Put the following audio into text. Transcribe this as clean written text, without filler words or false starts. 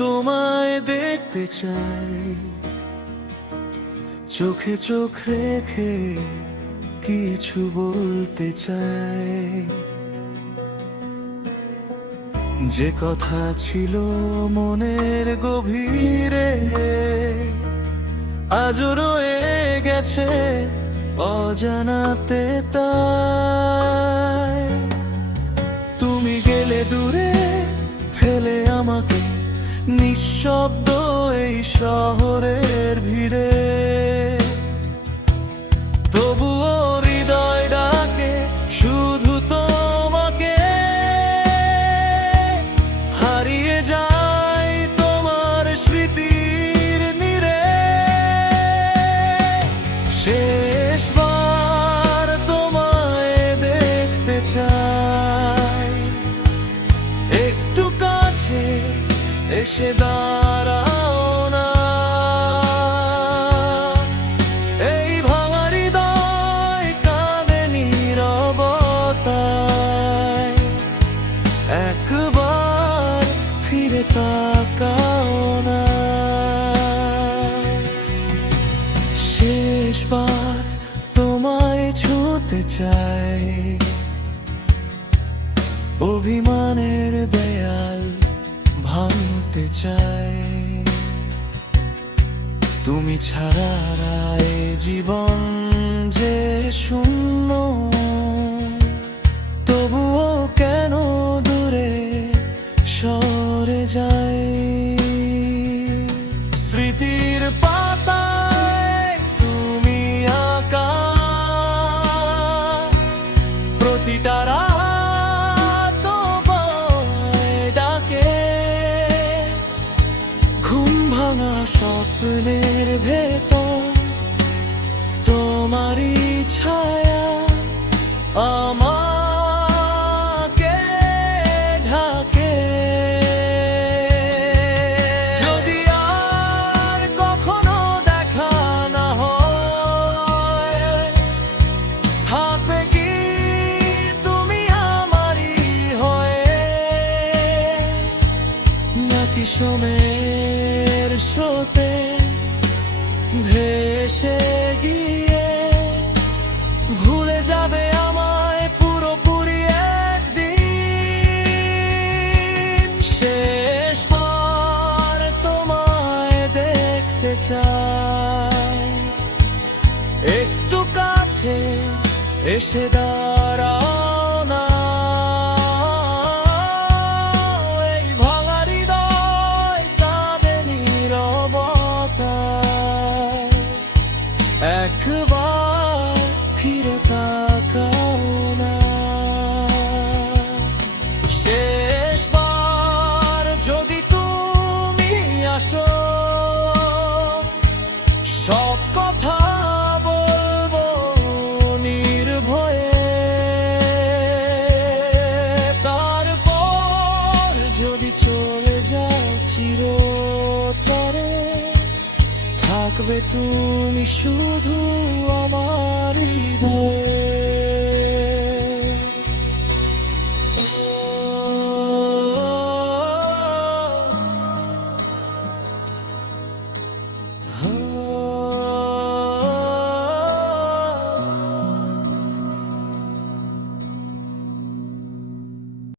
তোমায় দেখতে চাই, চোখে চোখ রেখে কিছু বলতে চাই। যে কথা ছিল মনের গভীরে আজও রয়ে গেছে অজানাতে, তাই তুমি গেলে দূরে ফেলে আমাকে নিঃশব্দ এই শহরের ভিড়ে। তবুও হৃদয় ডাকে শুধু তোমাকে, হারিয়ে যাই তোমার স্মৃতির নীড়ে। শেষবার তোমায় দেখতে চাই, একটু কাছে এসে দাঁড়াও না। এই ভাঙা হৃদয় কাঁদে নীরবতায়, একবার ফিরে তাকাও না। শেষবার তোমায় ছুঁতে চাই, অভিমানের দেয়াল ভাঙতে চাই। তুমি ছাড়া এ জীবন যে শূন্য, তবুও কেন দূরে সরে যায়। স্মৃতির পাতায় তুমি আঁকা প্রতিটা রাত তোমায় ডাকে। ঘুম ভাঙা স্বপ্নের ভেতর তোমারই ছায়া আমাকে ঢাকে। যদি আর কখনো দেখা না হয়, থাকবে কি তুমি আমারই হয়ে, নাকি সময়ের স্রোতে ভেসে গিয়ে ভুলে যাবে আমায় পুরোপুরি একদিন। শেষবার তোমায় দেখতে চাই, একটু কাছে এসে দাঁড়াও না। এই ভাঙা হৃদয় কাঁদে নীরবতায়, একবার ফিরে তাকাও না। শেষবার যদি তুমি আসো, সব কথা বলবো নির্ভয়ে। তারপর যদি চলে যাও চিরতরে, থাকবে তুমি শুধু